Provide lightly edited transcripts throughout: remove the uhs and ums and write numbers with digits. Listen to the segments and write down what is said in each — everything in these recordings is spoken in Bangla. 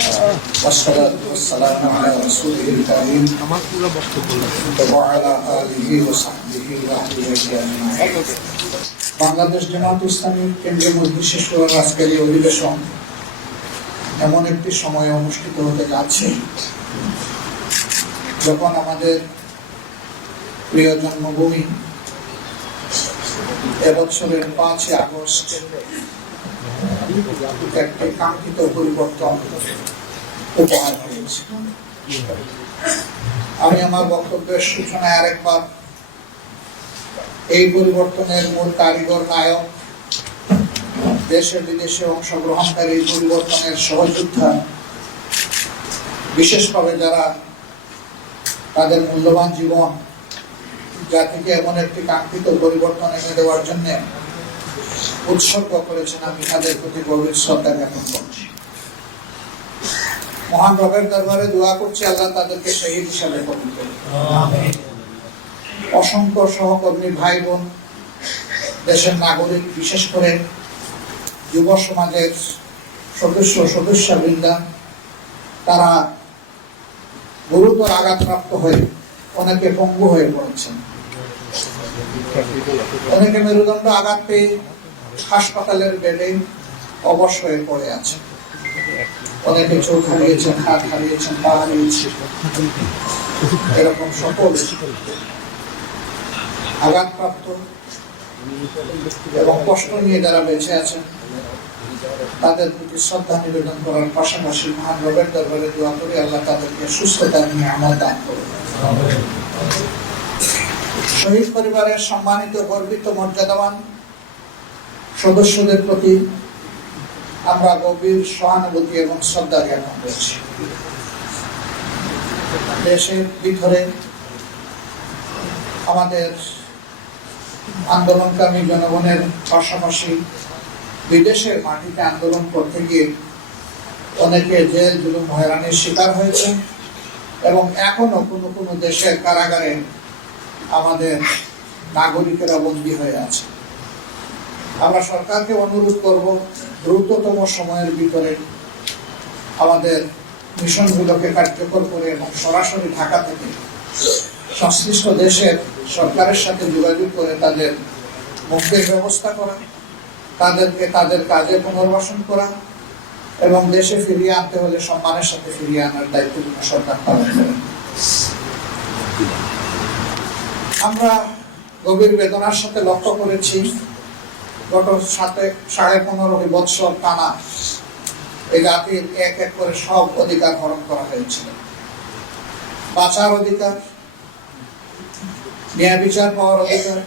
والصلاة والسلام على رسوله الكريم وعلى آله وصحبه وأهل بيته أجمعين। বাংলাদেশ জামাত ইসলামী কেন্দ্রীয় মজলিসের শুরুর আজকের এই অধিবেশন এমন একটি সময়ে অনুষ্ঠিত হতে যাচ্ছে যখন আমাদের প্রিয় জন্মভূমি এবছরের 5 আগস্ট একটি কাঙ্ক্ষিত পরিবর্তন উপহার পেয়েছে। আমি আমার বক্তব্যের সূচনায় আরেকবার এই পরিবর্তনের মূল কারিগর নায়ক, দেশে বিদেশে অংশগ্রহণকারী পরিবর্তনের সহযোদ্ধা, বিশেষভাবে যারা তাদের মূল্যবান জীবন জাতিকে এমন একটি কাঙ্ক্ষিত পরিবর্তন এনে দেওয়ার জন্য উৎসর্গ করেছেন, আমি তাদের প্রতি গভীর শ্রদ্ধা জ্ঞাপন করছি। মহান রবের দরবারে দোয়া করছি আল্লাহ তাদেরকে শহীদ হিসাবে কবুল করুন। অসংখ্য সহকর্মী ভাই বোন, দেশের নাগরিক, বিশেষ করে যুব সমাজের সদস্যবৃন্দা, তারা গুরুতর আঘাতপ্রাপ্ত হয়ে অনেকে পঙ্গু হয়ে পড়েছেন, অনেকে মেরুদণ্ড আঘাত পেয়ে হাসপাতালের বেডে অবশ হয়ে পড়ে আছে, অনেকে চোখ হারিয়েছেন, হাত হারিয়েছেন, পা হারিয়েছেন। এরকম সকল আঘাতপ্রাপ্ত এবং কষ্ট নিয়ে যারা বেঁচে আছেন তাদের প্রতি শ্রদ্ধা নিবেদন করার পাশাপাশি মহান রবের দরবারে দোয়া করি আল্লাহ তাদেরকে সুস্থতা নিয়ে আমল দান করুন। শহীদ পরিবারের সম্মানিত, গর্বিত, মর্যাদাবান সদস্যদের প্রতি আমরা গভীর সহানুভূতি এবং শ্রদ্ধা জ্ঞাপন করছি। দেশের ভিতরে আমাদের আন্দোলনকামী জনগণের পাশাপাশি বিদেশের মাটিতে আন্দোলন করতে গিয়ে অনেকে জেল জুলুম হয়রানির শিকার হয়েছে এবং এখনো কোনো কোনো দেশের কারাগারে আমাদের নাগরিকেরা বন্দী হয়ে আছে। আমরা সরকারকে অনুরোধ করব দ্রুততম সময়ের ভিতরে আমাদের মিশনগুলোকে কার্যকর করে এবং সরাসরি ঢাকা থেকে সংশ্লিষ্ট দেশের সরকারের সাথে যোগাযোগ করে তাদের মুক্তির ব্যবস্থা করা, তাদেরকে তাদের কাজে পুনর্বাসন করা এবং দেশে ফিরিয়ে আনতে হলে সম্মানের সাথে ফিরিয়ে আনার দায়িত্বপূর্ণ সরকার পালন করেন। আমরা গভীর বেদনার সাথে লক্ষ্য করেছি গত 15.5 বৎসর টানা এই জাতির এক এক করে সব অধিকার হরণ করা হয়েছিল। বাঁচার অধিকার, ন্যায় বিচার পাওয়ার অধিকার,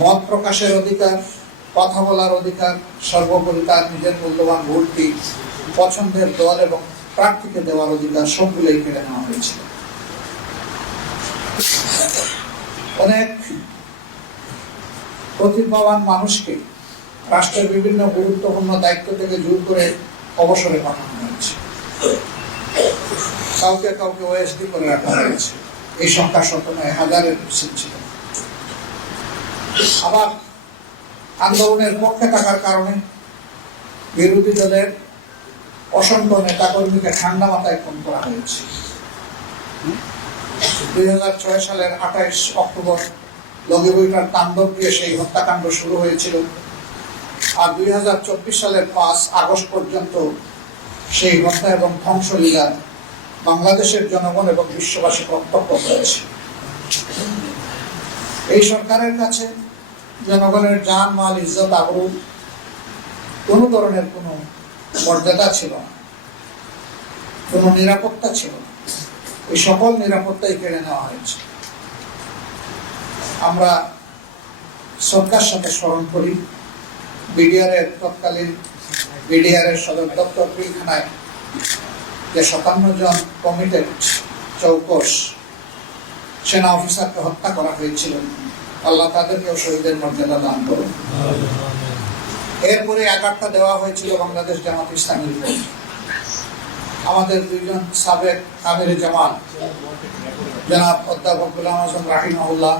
মত প্রকাশের অধিকার, কথা বলার অধিকার, সর্বোপরি তার নিজের মূল্যবান ভোটটি পছন্দের দল এবং প্রার্থীকে দেওয়ার অধিকার সবগুলোই কেড়ে নেওয়া হয়েছিল। অনেক প্রতিভাবান মানুষকে রাষ্ট্রের বিভিন্ন গুরুত্বপূর্ণ দায়িত্ব থেকে জোর করে অবসরে পাঠানো হয়েছে, কাউকে কাউকে ওএসডি করে রাখা হয়েছে। এই সংখ্যা শত নয়, হাজারের বেশি ছিল। আবার আন্দোলনের পক্ষে থাকার কারণে বিরোধী দলের অসংখ্য নেতাকর্মীকে ঠান্ডা মাথায় খুন করা হয়েছে। 2006 সালের 28 অক্টোবর লগিবইটার তাণ্ডব দিয়ে সেই হত্যাকাণ্ড শুরু হয়েছিল, আর 2024 সালের 5 আগস্ট পর্যন্ত সেই হত্যা এবং ধ্বংসলীলা বাংলাদেশের জনগণ এবং বিশ্ববাসী প্রত্যক্ষ করেছে। এই সরকারের কাছে জনগণের জান, মাল, ইজ্জত, আবরু কোনো ধরনের কোনো মর্যাদা ছিল না, কোনো নিরাপত্তা ছিল না। এই সকল নিরাপত্তাই কেড়ে নেওয়া হয়েছে। আমরা শ্রদ্ধার সাথে স্মরণ করি বিডিআরের তৎকালীন বিডিআরের সদর দপ্তর পিলখানায় যে 57 জন কমিটেড চৌকস সেনা অফিসারকে হত্যা করা হয়েছিল। আল্লাহ তাদেরকেও শহীদের মর্যাদা দান করুন। এরপরে আঘাতটা দেওয়া হয়েছিল বাংলাদেশ জামাত ইসলামীর উপর। আমাদের 2 জন সাবেক আমিরে জামাত জনাব অধ্যাপক গোলাম আজম রাহিমাহুল্লাহ,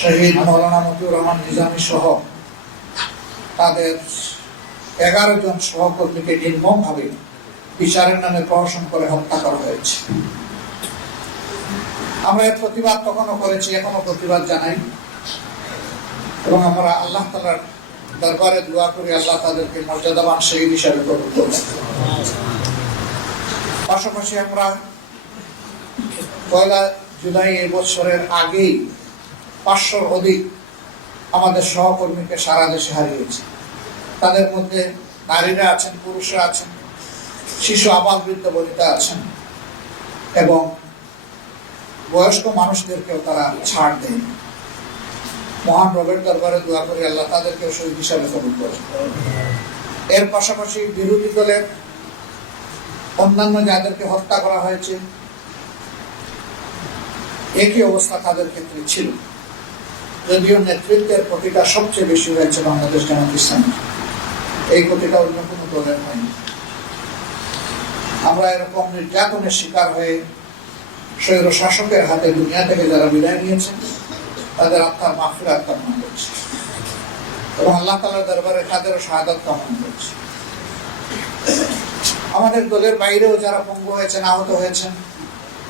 শহীদ মাওলানা মতিউর রহমান নিজামী সহ তাদের 11 জন সহকর্মীকে নির্মমভাবে বিচারের নামে প্রহসন করে হত্যা করা হয়েছে। আমরা এর প্রতিবাদ তখনও করেছি, এখনো প্রতিবাদ জানাই, এবং আমরা আল্লাহ তাআলার দরবারে দোয়া করি আল্লাহ তাদেরকে মর্যাদাবান শহীদ হিসাবে কবুল করুন। পাশাপাশি আমরা 1 জুলাই এই বছরের আগেই 500-র অধিক আমাদের সহকর্মীকে সারা দেশে হারিয়েছি। তাদের মধ্যে নারীরা আছেন, পুরুষরা আছেন, শিশু, আবাল, বৃদ্ধ বনিতা আছেন, এবং বয়স্ক মানুষদেরকেও তারা ছাড় দেন। মহান রবের দরবারে দোয়া করি আল্লাহ তাদেরকেও শহীদ হিসাবে কবুল করেন। এর পাশাপাশি বিরোধী দলের অন্যান্য যাদেরকে হত্যা করা হয়েছে একই অবস্থা তাদের ক্ষেত্রে ছিল, যদিও নেতৃত্বের ক্ষতিটা সবচেয়ে বেশি হয়েছে বাংলাদেশ জামাত ইসলামী। এই ক্ষতিটা অন্য কোনো দলের হয়নি। আমরা এরকম নির্যাতনের শিকার হয়ে স্বৈর শাসকের হাতে দুনিয়া থেকে যারা বিদায় নিয়েছেন তাদের আত্মার মাগফিরাত কামনা করছি, এবং আল্লাহ তাআলার দরবারে তাদেরও শাহাদাত কামনা করছি। আমাদের দলের বাইরেও যারা পঙ্গু হয়েছেন, আহত হয়েছেন,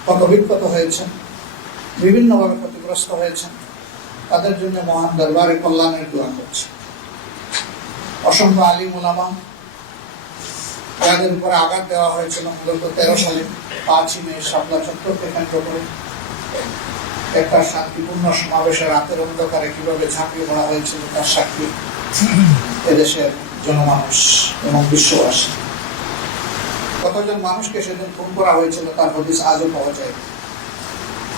ক্ষতবিক্ষত হয়েছেন, বিভিন্নভাবে ক্ষতিগ্রস্ত হয়েছেন, তাদের জন্য মহান দরবারে কল্যাণের দোয়া করছি। অসংখ্য আলিম উলামা যাদের উপরে আঘাত দেওয়া হয়েছিল মূলত 13 সালে 5ই মে শাপলা চত্বরকে কেন্দ্র করে একটা শান্তিপূর্ণ সমাবেশের রাতের অন্ধকারে কিভাবে ঝাঁপিয়ে পড়া হয়েছিল তার সাক্ষী এদেশের জনমানুষ এবং বিশ্ববাসী। কতজন মানুষকে সেদিন খুন করা হয়েছিল তার হদিস আজও পাওয়া যায়।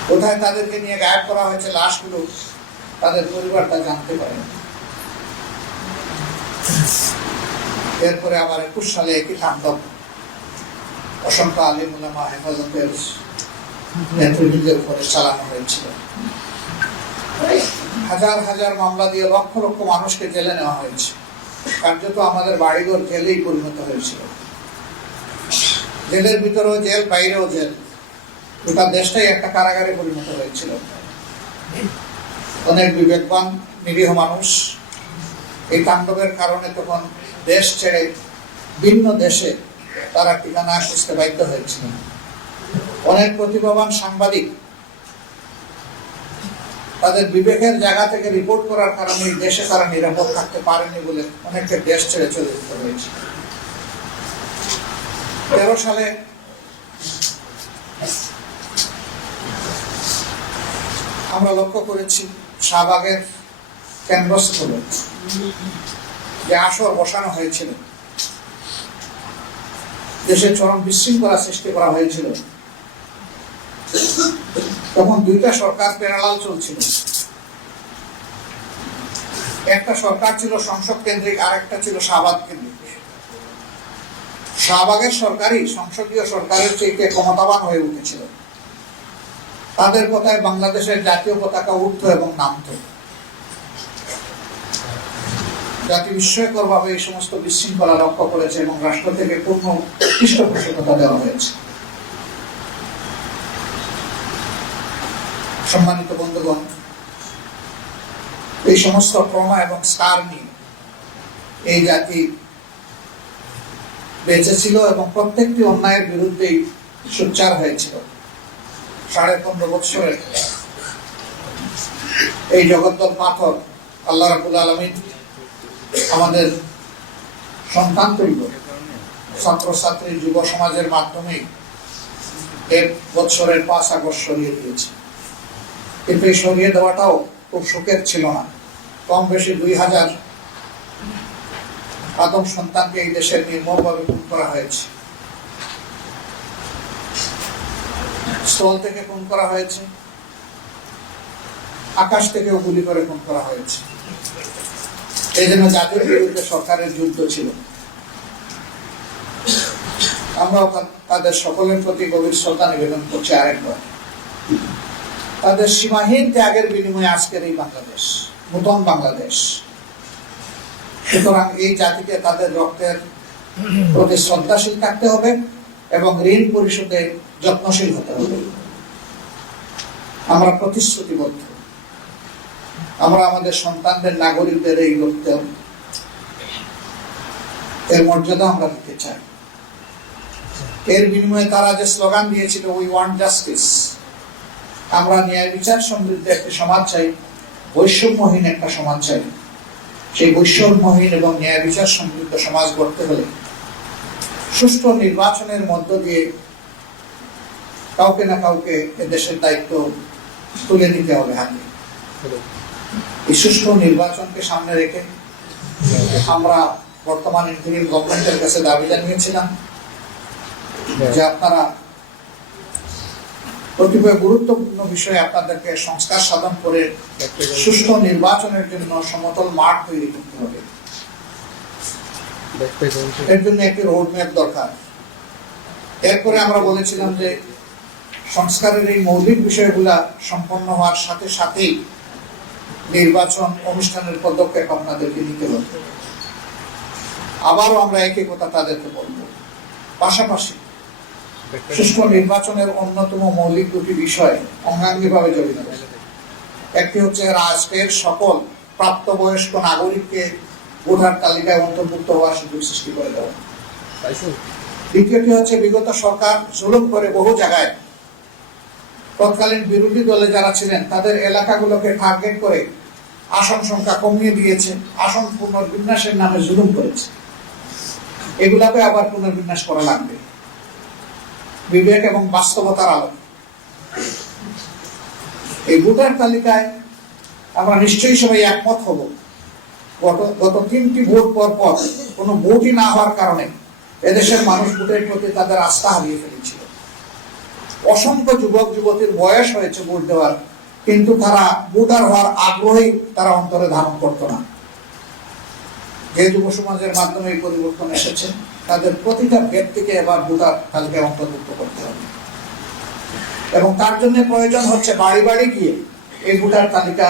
কোথায় তাদেরকে নিয়ে গায়েব করা হয়েছে লাশগুলো, তাদের পরিবার তা জানতে পারে। এরপরে আবার 21 সালে একই তাণ্ডব অসংখ্য আলিম উলামা হেফাজতের নেতৃবৃন্দের উপরে চালানো হয়েছিল। হাজার হাজার মামলা দিয়ে লক্ষ লক্ষ মানুষকে জেলে নেওয়া হয়েছে। কার্যত আমাদের বাড়িঘর জেলেই পরিণত হয়েছিল। জেলের ভিতরেও জেল, বাইরেও জেল, গোটা দেশটাই একটা কারাগারে পরিণত হয়েছিল। অনেক বিবেকবান নিরীহ মানুষ এই তাণ্ডবের কারণে তখন দেশ ছেড়ে ভিন্ন দেশে তারা ঠিকানা খুঁজতে বাধ্য হয়েছিল। অনেক প্রতিভাবান সাংবাদিক তাদের বিবেকের জায়গা থেকে রিপোর্ট করার কারণে দেশে তারা নিরাপদ থাকতে পারেনি বলে অনেককে দেশ ছেড়ে চলে যেতে হয়েছে। 13 সালে আমরা লক্ষ্য করেছি শাহবাগের কেন্দ্রস্থলে যে আসর বসানো হয়েছিল, দেশে চরম বিশৃঙ্খলা সৃষ্টি করা হয়েছিল। তখন 2টা সরকার প্যারালাল চলছিল। একটা সরকার ছিল সংসদ কেন্দ্রিক, আর একটা ছিল শাহবাগ কেন্দ্রিক। শাহবাগের সরকারই সংসদীয় সরকারের চেয়ে ক্ষমতাবান হয়ে উঠেছিল। তাদের কথায় বাংলাদেশের জাতীয় পতাকা উঠত এবং নামত। জাতি বিস্ময়করভাবে এই সমস্ত বিশৃঙ্খলা লক্ষ্য করেছে এবং রাষ্ট্র থেকে পূর্ণ পৃষ্ঠপোষকতা দেওয়া হয়েছে। সম্মানিত বন্ধুগণ, এই সমস্ত ট্রমা এবং স্কার নিয়ে এই জাতি বেঁচে ছিল এবং প্রত্যেকটি অন্যায়ের বিরুদ্ধেই সোচ্চার হয়েছিল। 15.5 বছরের এই জগদ্দল পাথর আল্লাহ রাব্বুল আলামিন আমাদের সন্তান তৈরি ছাত্রছাত্রী যুব সমাজের মাধ্যমে 1 বছরের 5 আগস্ট সরিয়ে দিয়েছে। কিন্তু এই সরিয়ে দেওয়াটাও খুব সুখের ছিল না। কম বেশি 2000 আদম সন্তানকে এই দেশের নির্মমভাবে খুন করা হয়েছে। স্থল থেকে খুন করা হয়েছে, আকাশ থেকেও গুলি করে খুন করা হয়েছে। এই জন্য জাতির বিরুদ্ধে সরকারের যুদ্ধ ছিল। আমরাও তাদের সকলের প্রতি গভীর শ্রদ্ধা নিবেদন করছি আরেকবার। তাদের সীমাহীন ত্যাগের বিনিময়ে আজকের এই বাংলাদেশ, নতুন বাংলাদেশ। সুতরাং এই জাতিকে তাদের রক্তের প্রতি শ্রদ্ধাশীল থাকতে হবে এবং ঋণ পরিশোধে যত্নশীল হতে হবে। আমরা প্রতিশ্রুতিবদ্ধ। আমরা আমাদের সন্তানদের, নাগরিকদের এই লক্ষ্যে এর মর্যাদা আমরা দিতে চাই। এর বিনিময়ে তারা যে স্লোগান দিয়েছিল, উই ওয়ান্ট জাস্টিস, আমরা ন্যায় বিচার সমৃদ্ধ একটি সমাজ চাই, বৈষম্যহীন একটা সমাজ চাই। সেই বৈষম্যহীন এবং ন্যায় বিচার সমৃদ্ধ সমাজ গড়তে হলে সুষ্ঠু নির্বাচনের মধ্য দিয়ে কাউকে না কাউকে দেশের দায়িত্ব তুলে নিতে হবে হাতে। এই সুষ্ঠু নির্বাচনকে সামনে রেখে আমরা বর্তমান ইন্টারিম গভর্নমেন্টের কাছে দাবি জানিয়েছিলাম যে আপনারা কতিপয় গুরুত্বপূর্ণ বিষয়ে আপনাদেরকে সংস্কার সাধন করে সুষ্ঠু নির্বাচনের জন্য সমতল মাঠ তৈরি করতে হবে। এর জন্য একটি রোডম্যাপ দরকার। এরপরে আমরা বলেছিলাম যে সংস্কারের এই মৌলিক বিষয়গুলা সম্পন্ন হওয়ার সাথে সাথেই নির্বাচন অনুষ্ঠানের পদক্ষেপ আপনাদেরকে নিতে হবে। আবারও আমরা একই কথা তাদেরকে বলবো। পাশাপাশি সুষ্ঠু নির্বাচনের অন্যতম মৌলিক দুটি বিষয় অঙ্গাঙ্গিভাবে জড়িত। একটি হচ্ছে রাষ্ট্রের সকল প্রাপ্তবয়স্ক নাগরিককে ভোটার তালিকায় অন্তর্ভুক্ত হওয়ার সুযোগ সৃষ্টি করে দেওয়া। দ্বিতীয়টি হচ্ছে বিগত সরকার জুলুম করে বহু জায়গায় তৎকালীন বিরোধী দলে যারা ছিলেন তাদের এলাকাগুলোকে টার্গেট করে আসন সংখ্যা কমিয়ে দিয়েছে, আসন পুনর্বিন্যাসের নামে জুলুম করেছে। এগুলাকে আবার পুনর্বিন্যাস করা লাগবে বিবেক এবং বাস্তবতার আলো। এই ভোটার তালিকায় আমরা নিশ্চয়ই সবাই একমত হব। গত 3টি ভোট পর পর কোনো ভোটই না হওয়ার কারণে এদেশের মানুষ ভোটের প্রতি তাদের আস্থা হারিয়ে ফেলেছিল। অসংখ্য যুবক যুবতীর বয়স হয়েছে ভোট দেওয়ার, কিন্তু তারা ভোটার হওয়ার আগ্রহই তারা অন্তরে ধারণ করত না। যে যুব সমাজের মাধ্যমে এই পরিবর্তন এসেছে, তাদের প্রতিটা ব্যক্তিকে এবার ভোটার তালিকায় অন্তর্ভুক্ত করতে হবে এবং তার জন্য প্রয়োজন হচ্ছে বাড়ি বাড়ি গিয়ে এই ভোটার তালিকা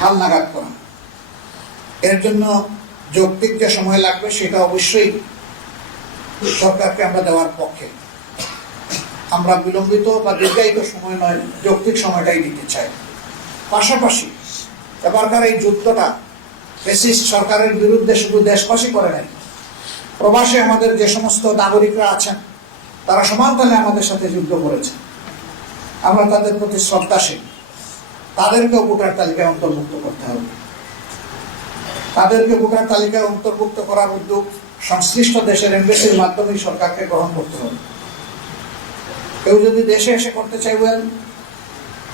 হালনাগাদ করা। এর জন্য যৌক্তিক যে সময় লাগবে সেটা অবশ্যই সরকারকে আমরা দেওয়ার পক্ষে। আমরা বিলম্বিত বা দীর্ঘায়িত সময় নয়, যৌক্তিক সময়টাই দিতে চাই। পাশাপাশি এবারকার এই যুদ্ধটা ফ্যাসিস্ট সরকারের বিরুদ্ধে শুধু দেশবাসী করে নাই, প্রবাসে আমাদের যে সমস্ত নাগরিকরা আছেন তারা সমানতালে আমাদের সাথে যুদ্ধ করেছে। আমরা তাদের প্রতি শ্রদ্ধাশীল। তাদেরকেও ভোটার তালিকায় অন্তর্ভুক্ত করতে হবে। তাদেরকে ভোটার তালিকায় অন্তর্ভুক্ত করার উদ্যোগ সংশ্লিষ্ট দেশের এমবেসির মাধ্যমেই সরকারকে গ্রহণ করতে হবে। কেউ যদি দেশে এসে করতে চাইবেন,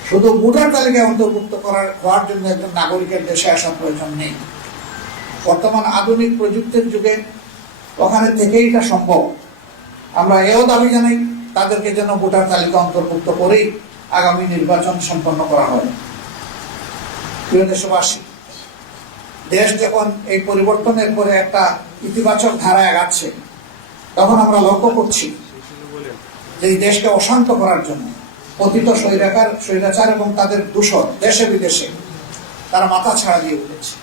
শুধু ভোটার তালিকায় অন্তর্ভুক্ত হওয়ার জন্য একজন নাগরিকের দেশে আসার প্রয়োজন নেই। বর্তমান আধুনিক প্রযুক্তির যুগে ওখানে থেকেই এটা সম্ভব। আমরা এও দাবি জানাই তাদেরকে যেন ভোটার তালিকা অন্তর্ভুক্ত করেই আগামী নির্বাচন সম্পন্ন করা হয়। প্রিয় দেশবাসী, দেশ যখন এই পরিবর্তনের পরে একটা ইতিবাচক ধারায় আগাচ্ছে, তখন আমরা লক্ষ্য করছি যে এই দেশকে অশান্ত করার জন্য পতিত স্বৈরাচার এবং তাদের দূষণ দেশে বিদেশে তারা মাথা ছাড়া দিয়ে উঠেছে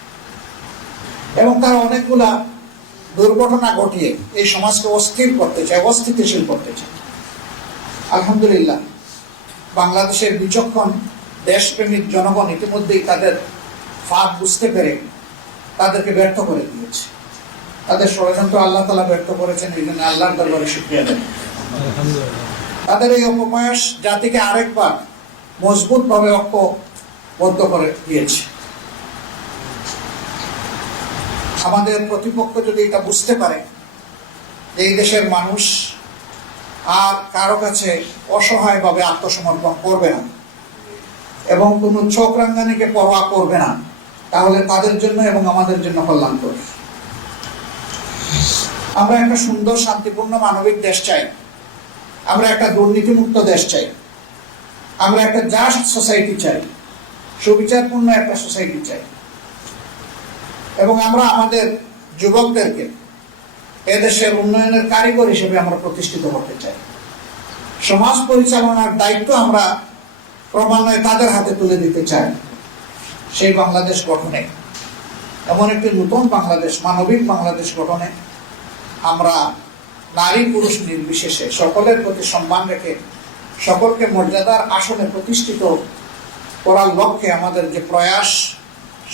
এবং তারা অনেকগুলা দুর্ঘটনা ঘটিয়ে এই সমাজকে অস্থির করতে চায়, অস্থিতিশীল করতে চায়। আলহামদুলিল্লাহ, বাংলাদেশের বিচক্ষণ দেশপ্রেমিক জনগণ ইতিমধ্যেই তাদের ফাঁদ বুঝতে পেরে তাদেরকে ব্যর্থ করে দিয়েছে। তাদের ষড়যন্ত্র আল্লাহ তাআলা ব্যর্থ করেছেন, এই জন্য আল্লাহর দরবারে শুকরিয়া দেন। তাদের এই অপপ্রয়াস জাতিকে আরেকবার মজবুত ভাবে ঐক্যবদ্ধ করে দিয়েছে। আমাদের প্রতিপক্ষ যদি এটা বুঝতে পারে যে এই দেশের মানুষ আর কারো কাছে অসহায়ভাবে আত্মসমর্পণ করবে না এবং কোনো চোখ রাঙ্গানিকে পরোয়া করবে না, তাহলে তাদের জন্য এবং আমাদের জন্য কল্যাণকর। আমরা একটা সুন্দর, শান্তিপূর্ণ, মানবিক দেশ চাই। আমরা একটা দুর্নীতিমুক্ত দেশ চাই। আমরা একটা জাস্ট সোসাইটি চাই, সুবিচারপূর্ণ একটা সোসাইটি চাই এবং আমরা আমাদের যুবকদেরকে এদেশের উন্নয়নের কারিগর হিসেবে আমরা প্রতিষ্ঠিত করতে চাই। সমাজ পরিচালনার দায়িত্ব আমরা ক্রমান্বয়ে তাদের হাতে তুলে দিতে চাই। সেই বাংলাদেশ গঠনে, এমন একটি নতুন বাংলাদেশ, মানবিক বাংলাদেশ গঠনে আমরা নারী পুরুষ নির্বিশেষে সকলের প্রতি সম্মান রেখে সকলকে মর্যাদার আসনে প্রতিষ্ঠিত করার লক্ষ্যে আমাদের যে প্রয়াস,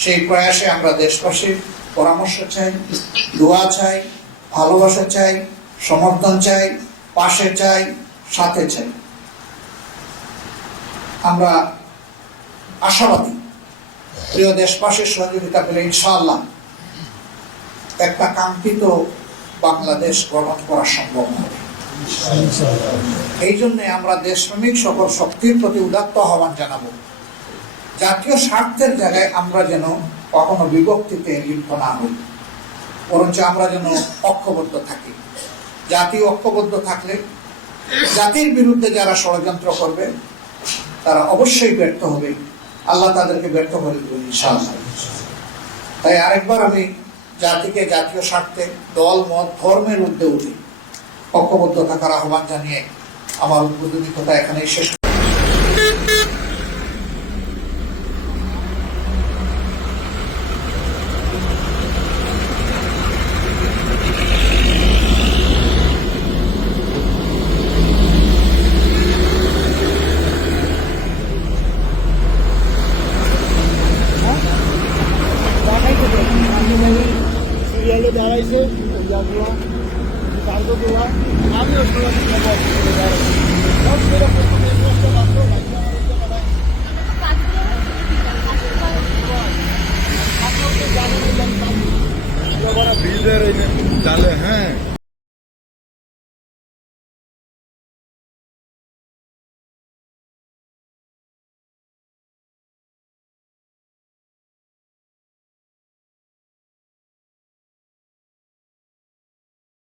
সেই প্রয়াসে আমরা দেশবাসীর পরামর্শ চাই, দোয়া চাই, ভালোবাসা চাই, সমর্থন চাই, পাশে চাই, সাথে চাই। আমরা আশাবাদী প্রিয় দেশবাসীর সহযোগিতা পেলে ইনশাআল্লাহ একটা কাঙ্ক্ষিত বাংলাদেশ গঠন করা সম্ভব হবে। এই জন্য আমরা দেশপ্রেমিক সকল শক্তির প্রতি উদাত্ত আহ্বান জানাবো, জাতীয় স্বার্থের জায়গায় আমরা যেন কখনো বিভক্তিতে লিপ্ত না হই, বরঞ্চ আমরা যেন ঐক্যবদ্ধ থাকি। জাতি ঐক্যবদ্ধ থাকলে জাতির বিরুদ্ধে যারা ষড়যন্ত্র করবে তারা অবশ্যই ব্যর্থ হবে, আল্লাহ তাদেরকে ব্যর্থ করে দেবেন ইনশাআল্লাহ। তাই আরেকবার আমি জাতিকে জাতীয় স্বার্থে দল মত ধর্মের ঊর্ধ্বে উঠে ঐক্যবদ্ধ থাকার আহ্বান জানিয়ে আমার উদ্বোধনী কথা এখানেই শেষ। সিরিয়ালে দাঁড়াইছে ওইগুলো কার্য দেওয়া আমিও সব